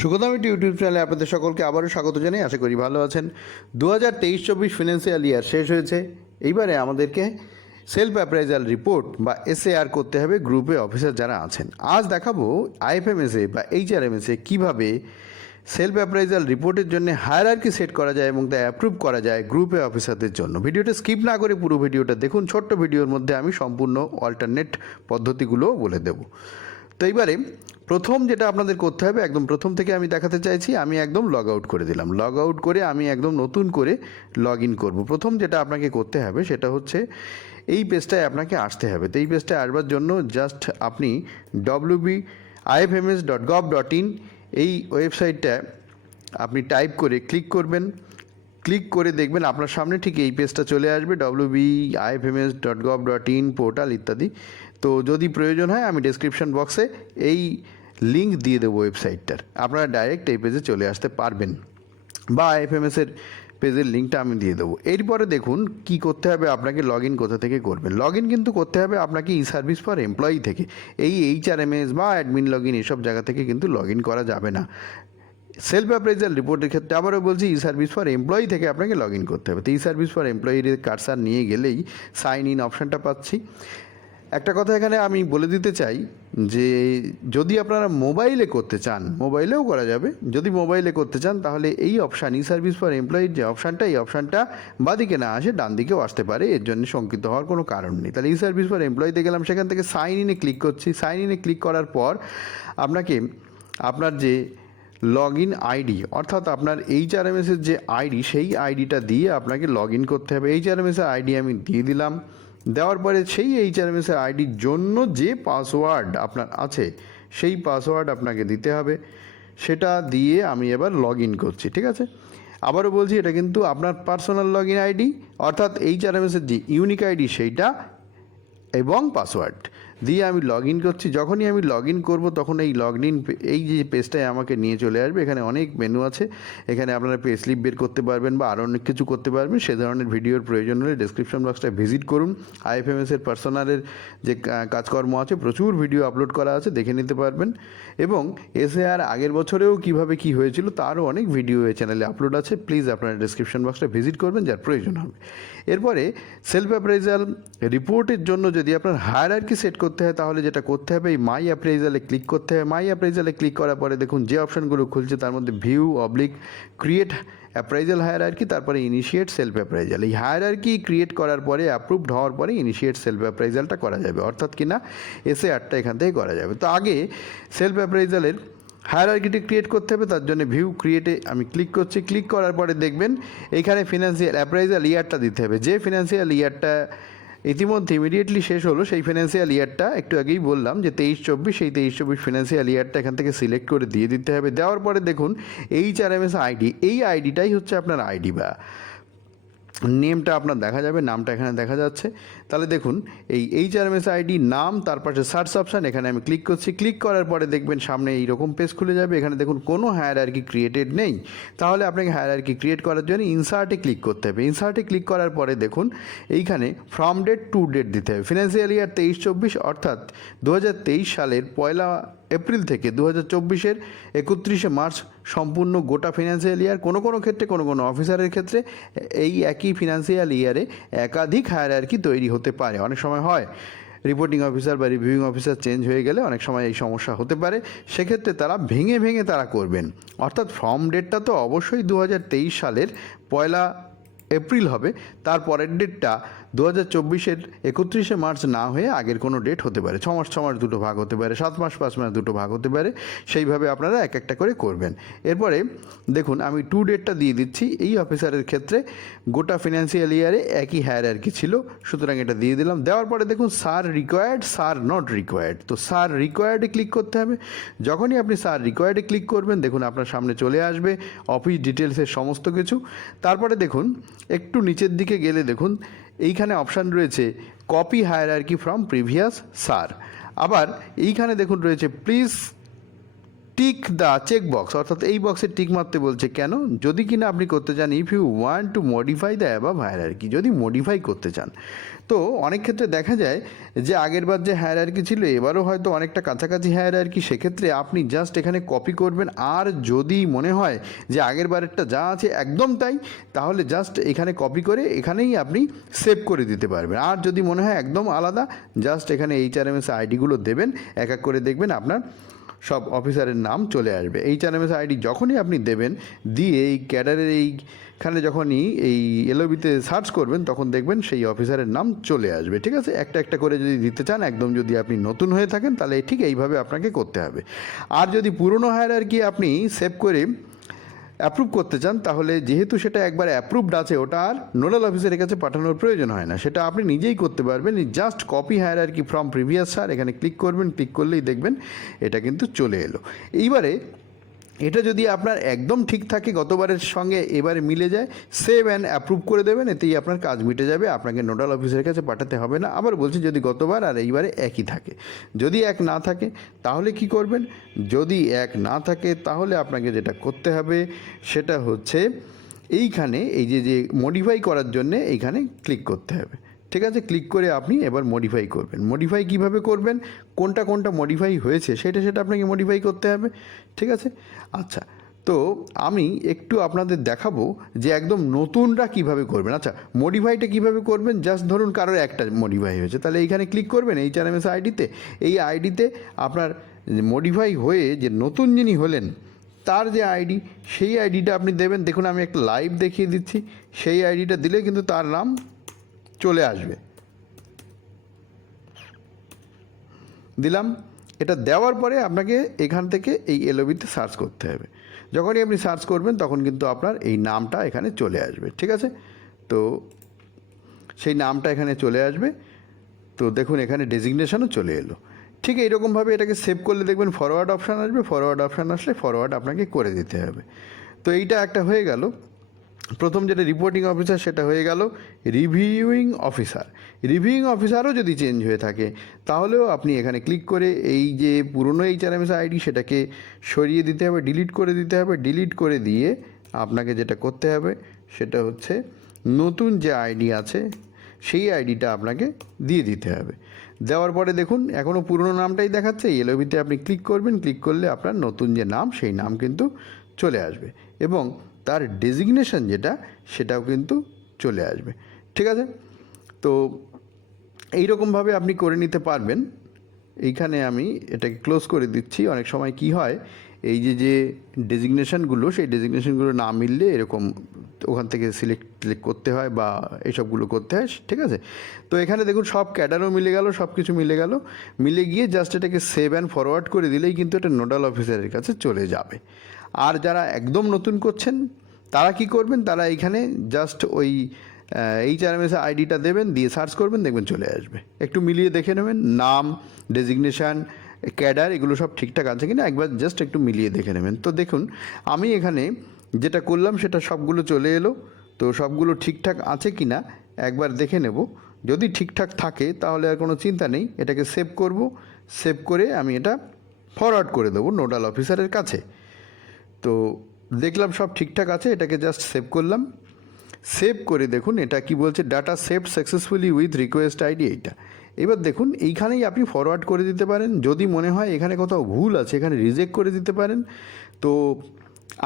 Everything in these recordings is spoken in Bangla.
সুখদামিটি ইউটিউব চ্যানেলে আপনাদের সকলকে আবারও স্বাগত জানাই। আশা করি ভালো আছেন। 2023-24 ফিনান্সিয়াল ইয়ার শেষ হয়েছে। এইবারে আমাদেরকে সেলফ অ্যাপ্রাইজাল রিপোর্ট বা এসএআর করতে হবে গ্রুপে অফিসার যারা আছেন। আজ দেখাবো আইএফএমএসে বা এইচআরএমএসে কীভাবে সেলফ অ্যাপ্রাইজাল রিপোর্টের জন্য হায়ারার্কি সেট করা যায় এবং তা অ্যাপ্রুভ করা যায় গ্রুপে অফিসারদের জন্য। ভিডিওটা স্কিপ না করে পুরো ভিডিওটা দেখুন। ছোট্ট ভিডিওর মধ্যে আমি সম্পূর্ণ অল্টারনেট পদ্ধতিগুলোও বলে দেবো। তো এইবারে প্রথম যেটা আপনাদের করতে হবে, একদম প্রথম থেকে আমি দেখাতে চাইছি, আমি একদম লগ আউট করে দিলাম। লগ আউট করে আমি একদম নতুন করে লগ ইন করবো। প্রথম যেটা আপনাকে করতে হবে সেটা হচ্ছে এই পেজটায় আপনাকে আসতে হবে। তো এই পেজটায় আসবার জন্য জাস্ট আপনি wbifms.gov.in এই ওয়েবসাইটটা আপনি টাইপ করে ক্লিক করবেন। ক্লিক করে দেখবেন আপনার সামনে ঠিক এই পেজটা চলে আসবে, wbifms.gov.in পোর্টাল ইত্যাদি। তো যদি প্রয়োজন হয় আমি ডেসক্রিপশন বক্সে এই লিঙ্ক দিয়ে দেবো ওয়েবসাইটটার, আপনারা ডাইরেক্ট এই পেজে চলে আসতে পারবেন, বা আইএফএমএসের পেজের লিঙ্কটা আমি দিয়ে দেবো। এরপরে দেখুন কি করতে হবে আপনাকে, লগ ইন কোথা থেকে করবেন। লগ ইন কিন্তু করতে হবে আপনাকে ই সার্ভিস ফর এমপ্লয়ি থেকে। এই এইচআরএমএস বা অ্যাডমিন লগ ইন এসব জায়গা থেকে কিন্তু লগ ইন করা যাবে না। সেলফ অ্যাপ্রাইজাল রিপোর্টের ক্ষেত্রে আবারও বলছি ই সার্ভিস ফর এমপ্লয়ি থেকে আপনাকে লগ ইন করতে হবে। তো ই সার্ভিস ফর এমপ্লয়ির কার্সার নিয়ে গেলেই সাইন ইন অপশানটা পাচ্ছি। একটা কথা এখানে আমি বলে দিতে চাই যে যদি আপনারা মোবাইলে করতে চান, মোবাইলেও করা যাবে। যদি মোবাইলে করতে চান তাহলে এই অপশান ই সার্ভিস ফর এমপ্লয়ির যে অপশানটা, এই অপশানটা বাঁদিকে না আসে ডান দিকেও আসতে পারে, এর জন্য শঙ্কিত হওয়ার কোনো কারণ নেই। তাহলে ই সার্ভিস ফর এমপ্লয়িতে গেলাম, সেখান থেকে সাইন ইনে ক্লিক করছি। সাইন ইনে ক্লিক করার পর আপনাকে আপনার যে লগ ইন আইডি, অর্থাৎ আপনার এইচআরএমএসের যে আইডি, সেই আইডিটা দিয়ে আপনাকে লগ ইন করতে হবে। এইচআরএমএসের আইডি আমি দিয়ে দিলাম। দেওয়ার পরে সেই এইচআরএমএসের আইডির জন্য যে পাসওয়ার্ড আপনার আছে সেই পাসওয়ার্ড আপনাকে দিতে হবে। সেটা দিয়ে আমি এবার লগ ইন করছি, ঠিক আছে। আবারও বলছি, এটা কিন্তু আপনার পার্সোনাল লগ ইন আইডি, অর্থাৎ এইচআরএমএসের যে ইউনিক আইডি সেইটা এবং পাসওয়ার্ড দিয়ে আমি লগ ইন করছি। যখনই আমি লগ ইন করবো তখন এই লগ ইন এই যে পেজটায় আমাকে নিয়ে চলে আসবে। এখানে অনেক মেনু আছে, এখানে আপনারা পে স্লিপ বের করতে পারবেন বা আরও অনেক কিছু করতে পারবেন। সে ধরনের ভিডিওর প্রয়োজন হলে ডেসক্রিপশন বক্সটা ভিজিট করুন। আইএফএমএসের পার্সোনালের যে কাজকর্ম আছে, প্রচুর ভিডিও আপলোড করা আছে, দেখে নিতে পারবেন। এবং এসএআর আগের বছরেও কীভাবে কী হয়েছিল তারও অনেক ভিডিও এই চ্যানেলে আপলোড আছে। প্লিজ আপনারা ডেসক্রিপশন বক্সটা ভিজিট করবেন যার প্রয়োজন হবে। এরপরে সেলফ অ্যাপ্রাইজাল রিপোর্টের জন্য যদি আপনার হায়ারার্কি সেট করতে হয় তাহলে যেটা করতে হবে, এই মাই অ্যাপ্রাইজালে ক্লিক করতে হবে। মাই অ্যাপ্রাইজালে ক্লিক করার পরে দেখুন যে অপশানগুলো খুলছে তার মধ্যে ভিউ ক্রিয়েট অ্যাপ্রাইজাল হায়ারার্কি, তারপরে ইনিশিয়েট সেলফ অ্যাপ্রাইজাল। এই হায়ারার্কি ক্রিয়েট করার পরে অ্যাপ্রুভড হওয়ার পরে ইনিশিয়েট সেলফ অ্যাপ্রাইজালটা করা যাবে, অর্থাৎ কিনা এসএআরটা এখান থেকে করা যাবে। তো আগে সেলফ অ্যাপ্রাইজালের হায়ারার্কিটি ক্রিয়েট করতে হবে, তার জন্য ভিউ ক্রিয়েটে আমি ক্লিক করছি। ক্লিক করার পরে দেখবেন এইখানে ফিনান্সিয়াল অ্যাপ্রাইজাল ইয়ারটা দিতে হবে। যে ফিনান্সিয়াল ইয়ারটা ইতিমধ্যে ইমিডিয়েটলি শেষ হলো সেই ফিনান্সিয়াল ইয়ারটা, একটু আগেই বললাম যে 23-24, সেই 23-24 ফিনান্সিয়াল ইয়ারটা এখান থেকে সিলেক্ট করে দিয়ে দিতে হবে। দেওয়ার পরে দেখুন এইচআরএমএস আইডি, এই আইডিটাই হচ্ছে আপনার আইডি বা নেমটা আপনার দেখা যাবে, নামটা এখানে দেখা যাচ্ছে। তাহলে দেখুন এই এইচআরএমএস আইডি নাম, তার পাশে সার্চ অপশান, এখানে আমি ক্লিক করছি। ক্লিক করার পরে দেখবেন সামনে এইরকম পেজ খুলে যাবে। এখানে দেখুন কোনো হায়ারার্কি ক্রিয়েটেড নেই, তাহলে আপনাকে হায়ারার্কি ক্রিয়েট করার জন্য ইনসার্টে ক্লিক করতে হবে। ইনসার্টে ক্লিক করার পরে দেখুন এইখানে ফ্রম ডেট টু ডেট দিতে হবে। ফিনান্সিয়াল ইয়ার 23-24, অর্থাৎ 2023 সালের 1 এপ্রিল থেকে 2024-এর 31 মার্চ সম্পূর্ণ গোটা ফিনান্সিয়াল ইয়ার। কোনো কোনো ক্ষেত্রে কোনো কোনো অফিসারের ক্ষেত্রে এই একই ফিনান্সিয়াল ইয়ারে একাধিক হায়ারার্কি তৈরি হতে পারে, অনেক সময় হয়। রিপোর্টিং অফিসার বা রিভিউইং অফিসার চেঞ্জ হয়ে গেলে অনেক সময় এই সমস্যা হতে পারে। সেক্ষেত্রে তারা ভেঙে ভেঙে তারা করবেন, অর্থাৎ ফর্ম ডেটটা তো অবশ্যই 2023 সালের 1 এপ্রিল হবে, তার পরের ডেটটা 2024-এর 31 মার্চ না হয়ে আগের কোনো ডেট হতে পারে। 6 মাস 6 মাস দুটো ভাগ হতে পারে, 7 মাস 5 মাস দুটো ভাগ হতে পারে। সেইভাবে আপনারা এক একটা করে করবেন। এরপরে দেখুন আমি টু ডেটটা দিয়ে দিচ্ছি। এই অফিসারের ক্ষেত্রে গোটা ফিনান্সিয়াল ইয়ারে একই হায়ারার্কি ছিল, সুতরাং এটা দিয়ে দিলাম। দেওয়ার পরে দেখুন sir required, sir not required. তো স্যার রিকোয়ার্ডে ক্লিক করতে হবে। যখনই আপনি স্যার রিকোয়ার্ডে ক্লিক করবেন দেখুন আপনার সামনে চলে আসবে অফিস ডিটেলসের সমস্ত কিছু। তারপরে দেখুন একটু নিচের দিকে গেলে দেখুন এইখানে অপশান রয়েছে copy hierarchy from previous sir. আবার এইখানে দেখুন রয়েছে please tick the check box, অর্থাৎ এই বক্সে টিক মারতে বলছে কেন, যদি কিনা আপনি করতে চান if you want to modify the above hierarchy, যদি মডিফাই করতে চান। তো অনেক ক্ষেত্রে দেখা যায় যে আগেরবার যে হায়ারার্কি ছিল এবারও হয়তো অনেকটা কাছাকাছি হায়ারার্কি, সেক্ষেত্রে আপনি জাস্ট এখানে কপি করবেন। আর যদি মনে হয় যে আগের বারেরটা যা আছে একদম তাই, তাহলে জাস্ট এখানে কপি করে এখানেই আপনি সেভ করে দিতে পারবেন। আর যদি মনে হয় একদম আলাদা, জাস্ট এখানে HRMS আইডিগুলো দেবেন, এক এক করে দেখবেন আপনার সব অফিসারের নাম চলে আসবে। HRMS আইডি যখনই আপনি দেবেন, দিয়ে এই ক্যাডারের এইখানে যখনই এই এলওবিতে সার্চ করবেন, তখন দেখবেন সেই অফিসারের নাম চলে আসবে। ঠিক আছে, একটা একটা করে যদি দিতে চান, একদম যদি আপনি নতুন হয়ে থাকেন, তাহলে ঠিক এইভাবে আপনাকে করতে হবে। আর যদি পুরনো হায়ারার্কি আপনি সেভ করে অ্যাপ্রুভ করতে চান, তাহলে যেহেতু সেটা একবার অ্যাপ্রুভড আছে, ওটা আর নোডাল অফিসারের কাছে পাঠানোর প্রয়োজন হয় না, সেটা আপনি নিজেই করতে পারবেন। Just copy hierarchy from previous sir, এখানে ক্লিক করবেন, ক্লিক করলেই দেখবেন এটা কিন্তু চলে এলো। এইবারে এটা যদি আপনার একদম ঠিক থাকে, গতবারের সঙ্গে এবারে মিলে যায়, সেভ অ্যান্ড অ্যাপ্রুভ করে দেবেন, এতেই আপনার কাজ মিটে যাবে, আপনাকে নোডাল অফিসারের কাছে পাঠাতে হবে না। আবার বলছি, যদি গতবার আর এইবারে একই থাকে, যদি এক না থাকে তাহলে কি করবেন, যদি এক না থাকে তাহলে আপনাকে যেটা করতে হবে সেটা হচ্ছে এইখানে এই যে মডিফাই করার জন্যে এইখানে ক্লিক করতে হবে। ঠিক আছে, ক্লিক করে আপনি এবার মডিফাই করবেন। মডিফাই কিভাবে করবেন, কোনটা কোনটা মডিফাই হয়েছে সেটা আপনাকে মডিফাই করতে হবে। ঠিক আছে, আচ্ছা, তো আমি একটু আপনাদের দেখাবো যে একদম নতুনরা কিভাবে করবেন। আচ্ছা, মডিফাইটা কিভাবে করবেন, জাস্ট ধরুন কারোর একটা মডিফাই হয়েছে, তাহলে এইখানে ক্লিক করবেন HRMS আইডিতে। এই আইডিতে আপনার মডিফাই হয়ে যে নতুন যিনি হলেন তার যে আইডি, সেই আইডিটা আপনি দেবেন। দেখুন আমি একটা লাইভ দেখিয়ে দিচ্ছি, সেই আইডিটা দিলে কিন্তু তার নাম চলে আসবে। দিলাম, এটা দেওয়ার পরে আপনাকে এখান থেকে এই এলওবিতে সার্চ করতে হবে। যখনই আপনি সার্চ করবেন তখন কিন্তু আপনার এই নামটা এখানে চলে আসবে। ঠিক আছে, তো সেই নামটা এখানে চলে আসবে। তো দেখুন এখানে ডেজিগনেশনও চলে এলো। ঠিক এইরকমভাবে এটাকে সেভ করলে দেখবেন ফরওয়ার্ড অপশান আসবে, ফরওয়ার্ড অপশান আসলে ফরওয়ার্ড আপনাকে করে দিতে হবে। তো এইটা একটা হয়ে গেল। প্রথম যেটা রিপোর্টিং অফিসার, সেটা হয়ে গেল রিভিউইং অফিসার। রিভিউইং অফিসারও যদি চেঞ্জ হয়ে থাকে, তাহলেও আপনি এখানে ক্লিক করে এই যে পুরনো HRMS আইডি সেটাকে সরিয়ে দিতে হবে, ডিলিট করে দিতে হবে। ডিলিট করে দিয়ে আপনাকে যেটা করতে হবে সেটা হচ্ছে নতুন যে আইডি আছে সেই আইডিটা আপনাকে দিয়ে দিতে হবে। দেওয়ার পরে দেখুন এখনও পুরনো নামটাই দেখাচ্ছে, এলওবিতে আপনি ক্লিক করবেন, ক্লিক করলে আপনার নতুন যে নাম সেই নাম কিন্তু চলে আসবে এবং তার ডেজিগনেশন যেটা সেটাও কিন্তু চলে আসবে। ঠিক আছে, তো এইরকমভাবে আপনি করে নিতে পারবেন। এইখানে আমি এটাকে ক্লোজ করে দিচ্ছি। অনেক সময় কি হয়, এই যে ডেজিগনেশনগুলো, সেই ডেজিগনেশনগুলো না মিললে এরকম ওখান থেকে সিলেক্ট করতে হয় বা এইসবগুলো করতে হয়। ঠিক আছে, তো এখানে দেখুন সব ক্যাডারও মিলে গেল, সব কিছু মিলে গেল। মিলে গিয়ে জাস্ট এটাকে সেভ অ্যান্ড ফরওয়ার্ড করে দিলেই কিন্তু এটা নোডাল অফিসারের কাছে চলে যাবে। আর যারা একদম নতুন করছেন তারা কি করবেন, তারা এইখানে জাস্ট ওই HRMS আইডিটা দেবেন, দিয়ে সার্চ করবেন, দেখবেন চলে আসবে। একটু মিলিয়ে দেখে নেবেন, নাম, ডেজিগনেশান, ক্যাডার এগুলো সব ঠিকঠাক আছে কিনা একবার জাস্ট একটু মিলিয়ে দেখে নেবেন। তো দেখুন আমি এখানে যেটা করলাম সেটা সবগুলো চলে এলো। তো সবগুলো ঠিকঠাক আছে কি না একবার দেখে নেব। যদি ঠিকঠাক থাকে তাহলে আর কোনো চিন্তা নেই, এটাকে সেভ করব। সেভ করে আমি এটা ফরওয়ার্ড করে দেবো নোডাল অফিসারের কাছে। তো দেখলাম সব ঠিকঠাক আছে, এটাকে জাস্ট সেভ করলাম। সেভ করে দেখুন এটা কি বলছে, data saved successfully with request ID. এইটা এবার দেখুন এইখানেই আপনি ফরওয়ার্ড করে দিতে পারেন। যদি মনে হয় এখানে কোথাও ভুল আছে, এখানে রিজেক্ট করে দিতে পারেন। তো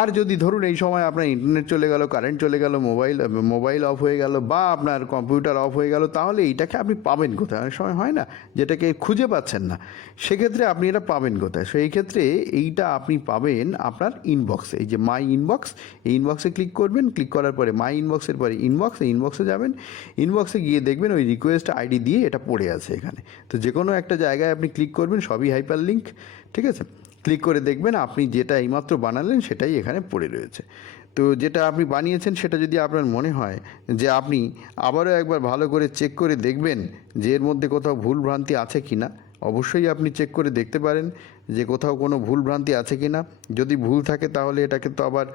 আর যদি ধরুন এই সময় আপনার ইন্টারনেট চলে গেল, কারেন্ট চলে গেল, মোবাইল অফ হয়ে গেল বা আপনার কম্পিউটার অফ হয়ে গেল, তাহলে এইটাকে আপনি পাবেন কোথায়? অনেক সময় হয় না যেটাকে খুঁজে পাচ্ছেন না, সেক্ষেত্রে আপনি এটা পাবেন কোথায়? সেই ক্ষেত্রে এইটা আপনি পাবেন আপনার ইনবক্সে। এই যে মাই ইনবক্স, এই ইনবক্সে ক্লিক করবেন। ক্লিক করার পরে মাই ইনবক্সের পরে ইনবক্সে যাবেন। ইনবক্সে গিয়ে দেখবেন ওই রিকোয়েস্ট আইডি দিয়ে এটা পড়ে আছে এখানে। তো যে কোনো একটা জায়গায় আপনি ক্লিক করবেন, সবই হাইপার লিঙ্ক। ঠিক আছে, ক্লিক করে দেখবেন আপনি যেটা এইমাত্র বানালেন সেটাই এখানে পড়ে রয়েছে। তো যেটা আপনি বানিয়েছেন সেটা যদি আপনার মনে হয় যে আপনি আবারও একবার ভালো করে চেক করে দেখবেন যে এর মধ্যে কোথাও ভুল ভ্রান্তি আছে কি না, অবশ্যই আপনি চেক করে দেখতে পারেন যে কোথাও কোনো ভুল ভ্রান্তি আছে কি না। যদি ভুল থাকে তাহলে এটাকে তো আবার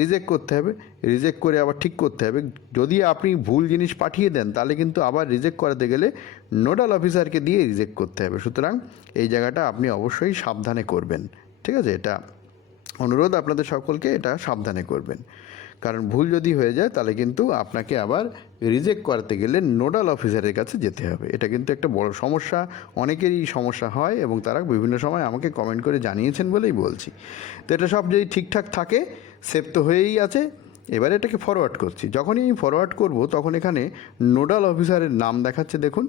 রিজেক্ট করতে হবে, রিজেক্ট করে আবার ঠিক করতে হবে। যদি আপনি ভুল জিনিস পাঠিয়ে দেন তাহলে কিন্তু আবার রিজেক্ট করাতে গেলে নোডাল অফিসারকে দিয়ে রিজেক্ট করতে হবে। সুতরাং এই জায়গাটা আপনি অবশ্যই সাবধানে করবেন। ঠিক আছে, এটা অনুরোধ আপনাদের সকলকে, এটা সাবধানে করবেন, কারণ ভুল যদি হয়ে যায় তাহলে কিন্তু আপনাকে আবার রিজেক্ট করতে গেলে নোডাল অফিসারের কাছে যেতে হবে। এটা কিন্তু একটা বড় সমস্যা, অনেকেরই সমস্যা হয় এবং তারা বিভিন্ন সময় আমাকে কমেন্ট করে জানিয়েছেন বলেই বলছি। তো এটা সব যদি ঠিকঠাক থাকে, সেভ তো হয়েই আছে, এবারে এটাকে ফরওয়ার্ড করছি। যখনই আমি ফরওয়ার্ড করব তখন এখানে নোডাল অফিসারের নাম দেখাচ্ছে, দেখুন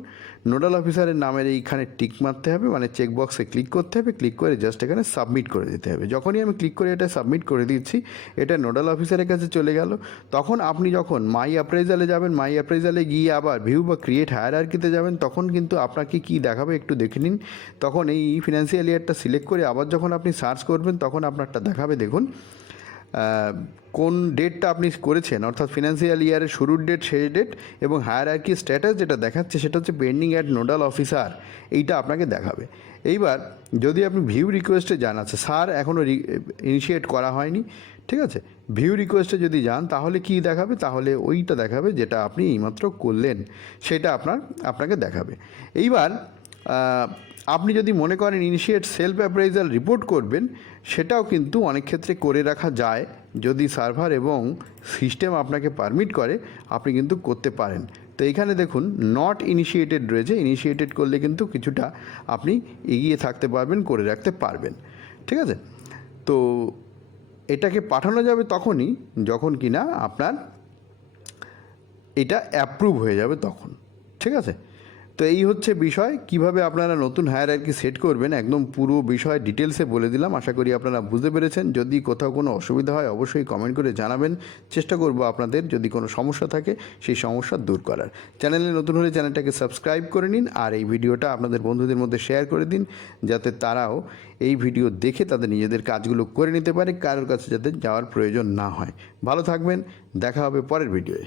নোডাল অফিসারের নামের এইখানে টিক মারতে হবে, মানে চেকবক্সে ক্লিক করতে হবে, ক্লিক করে জাস্ট এখানে সাবমিট করে দিতে হবে। যখনই আমি ক্লিক করে এটা সাবমিট করে দিচ্ছি, এটা নোডাল অফিসারের কাছে চলে গেল। তখন আপনি যখন মাই অ্যাপ্রাইজালে যাবেন, মাই অ্যাপ্রাইজালে গিয়ে আবার ভিউ বা ক্রিয়েট হায়ারার্কিতে যাবেন, তখন কিন্তু আপনাকে কি দেখাবে একটু দেখে নিন। তখন এই ফিনান্সিয়াল ইয়ারটা সিলেক্ট করে আবার যখন আপনি সার্চ করবেন তখন আপনারটা দেখাবে, দেখুন কোন ডেটটা আপনি করেছেন, অর্থাৎ ফিনান্সিয়াল ইয়ারের শুরুর ডেট, শেষ ডেট এবং হায়ারার্কি স্ট্যাটাস যেটা দেখাচ্ছে সেটা হচ্ছে পেন্ডিং অ্যাট নোডাল অফিসার, এইটা আপনাকে দেখাবে। এইবার যদি আপনি ভিউ রিকোয়েস্টে যান, আছে স্যার এখনও ইনিশিয়েট করা হয়নি, ঠিক আছে, ভিউ রিকোয়েস্টে যদি যান তাহলে কি দেখাবে, তাহলে ওইটা দেখাবে যেটা আপনি এইমাত্র করলেন, সেটা আপনাকে দেখাবে। এইবার আপনি যদি মনে করেন ইনিশিয়েট সেলফ অ্যাপ্রাইজাল রিপোর্ট করবেন, সেটাও কিন্তু অনেক ক্ষেত্রে করে রাখা যায়, যদি সার্ভার এবং সিস্টেম আপনাকে পারমিট করে আপনি কিন্তু করতে পারেন। তো এইখানে দেখুন নট ইনিশিয়েটেড রয়েছে, ইনিশিয়েটেড করলে কিন্তু কিছুটা আপনি এগিয়ে থাকতে পারবেন, করে রাখতে পারবেন, ঠিক আছে। তো এটাকে পাঠানো যাবে তখনই যখন কিনা আপনার এটা অ্যাপ্রুভ হয়ে যাবে তখন, ঠিক আছে। তো এই হচ্ছে বিষয়, কিভাবে আপনারা নতুন হায়ারার্কি সেট করবেন, একদম পুরো বিষয় ডিটেলসে বলে দিলাম। আশা করি আপনারা বুঝতে পেরেছেন। যদি কোথাও কোনো অসুবিধা হয় অবশ্যই কমেন্ট করে জানাবেন, চেষ্টা করব আপনাদের যদি কোনো সমস্যা থাকে সেই সমস্যা দূর করার। চ্যানেলে নতুন হলে চ্যানেলটাকে সাবস্ক্রাইব করে নিন, আর এই ভিডিওটা আপনাদের বন্ধুদের মধ্যে শেয়ার করে দিন, যাতে তারাও এই ভিডিও দেখে তাদের নিজেদের কাজগুলো করে নিতে পারে, কারোর কাছে যাতে যাওয়ার প্রয়োজন না হয়। ভালো থাকবেন, দেখা হবে পরের ভিডিওয়ে।